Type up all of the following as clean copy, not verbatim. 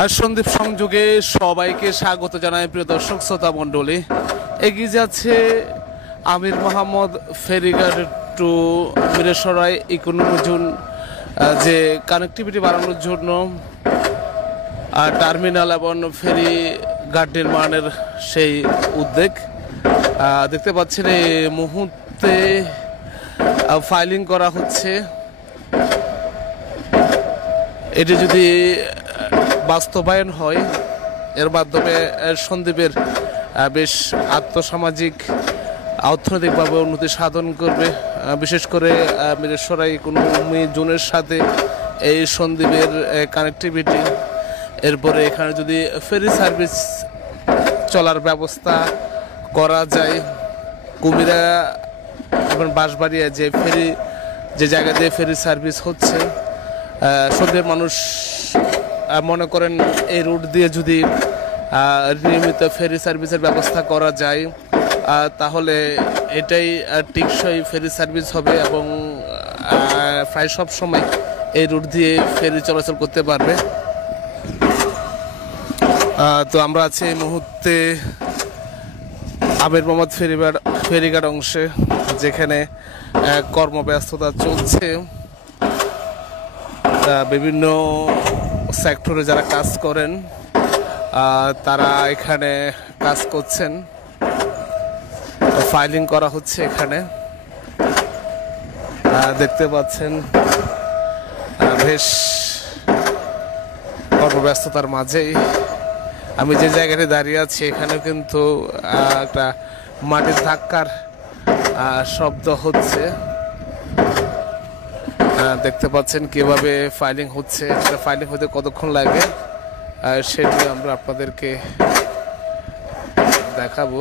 আর সন্দীপ সংযোগে সবাইকে স্বাগত জানাই প্রিয় দর্শক শ্রোতা মণ্ডলী। এগিয়ে যাচ্ছে আমির মোহাম্মদ ফেরিঘাট টু মিরসরাই ইকোনমি জোন, যে কানেক্টিভিটি বাড়ানোর জন্য টার্মিনাল এবং ফেরি ঘাট নির্মাণের সেই উদ্যোগ দেখতে পাচ্ছেন। এই মুহূর্তে ফাইলিং করা হচ্ছে। এটি যদি বাস্তবায়ন হয়, এর মাধ্যমে সন্দ্বীপের বেশ আর্থসামাজিক অর্থনৈতিকভাবে উন্নতি সাধন করবে। বিশেষ করে মিরসরাই ইকোনমি জোনের সাথে এই সন্দ্বীপের কানেক্টিভিটি, এরপরে এখানে যদি ফেরি সার্ভিস চলার ব্যবস্থা করা যায়, কুমিরা এবং বাঁশবাড়িয়া যে জায়গা দিয়ে ফেরি সার্ভিস হচ্ছে, সন্দ্বীপের মানুষ মনে করেন এই রুট দিয়ে যদি নিয়মিত ফেরি সার্ভিসের ব্যবস্থা করা যায়, তাহলে এটাই টেকসই ফেরি সার্ভিস হবে এবং প্রায় সব সময় এই রুট দিয়ে ফেরি চলাচল করতে পারবে। তো আমরা আছি এই মুহূর্তে আমির মোহাম্মদ ফেরিঘাট অংশে, যেখানে কর্মব্যস্ততা চলছে। বিভিন্ন সেক্টরে যারা কাজ করেন তারা এখানে কাজ করছেন, ফাইলিং করা হচ্ছে। এখানে দেখতে পাচ্ছেন বেশ কর্মব্যস্ততার মাঝেই আমি যে জায়গায় দাঁড়িয়ে আছি, এখানে কিন্তু একটা মাটির ধাক্কার শব্দ হচ্ছে। দেখতে পাচ্ছেন কিভাবে ফাইলিং হচ্ছে। ফাইলিং হতে কতক্ষণ লাগে সেটি আমরা আপনাদেরকে দেখাবো।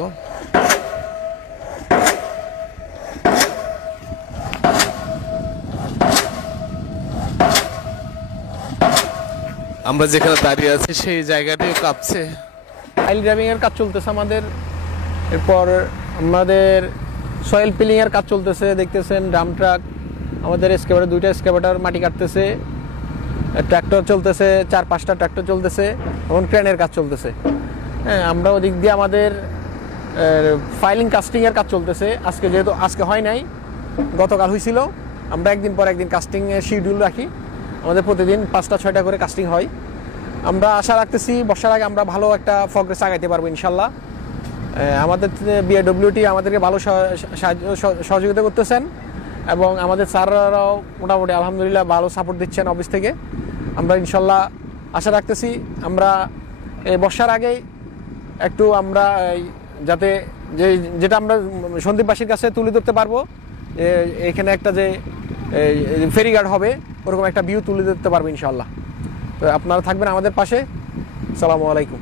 আমরা যেখানে দাঁড়িয়ে আছি সেই জায়গাটিও কাঁপছে। ফাইল ড্রাইভিং এর কাজ চলতেছে আমাদের। এরপর আমাদের সয়েল পিলিং এর কাজ চলতেছে। দেখতেছেন ড্রাম ট্রাক, আমাদের এক্সকেভেটর, 2টা এক্সকেভেটর মাটি কাটতেছে, ট্র্যাক্টর চলতেছে, 4-5টা ট্র্যাক্টর চলতেছে এবং ক্রেনের কাজ চলতেছে। হ্যাঁ, আমরা ওদিক দিয়ে আমাদের ফাইলিং কাস্টিং এর কাজ চলতেছে। যেহেতু আজকে হয় নাই, গতকাল হয়েছিল। আমরা একদিন পর একদিন কাস্টিং এর শিডিউল রাখি। আমাদের প্রতিদিন 5টা-6টা করে কাস্টিং হয়। আমরা আশা রাখতেছি বর্ষার আগে আমরা ভালো একটা প্রগ্রেস আগাইতে পারবো ইনশাল্লাহ। আমাদের বিআরডব্লিউটি আমাদেরকে ভালো সহযোগিতা করতেছেন এবং আমাদের স্যাররাও মোটামুটি আলহামদুলিল্লাহ ভালো সাপোর্ট দিচ্ছেন অফিস থেকে। আমরা ইনশাল্লাহ আশা রাখতেছি আমরা এই বর্ষার আগেই একটু আমরা যাতে যেটা আমরা সন্দীপবাসীর কাছে তুলে ধরতে পারবো, এখানে একটা যে ফেরিঘাট হবে ওরকম একটা ভিউ তুলে ধরতে পারবো ইনশাল্লাহ। তো আপনারা থাকবেন আমাদের পাশে। আসসালামু আলাইকুম।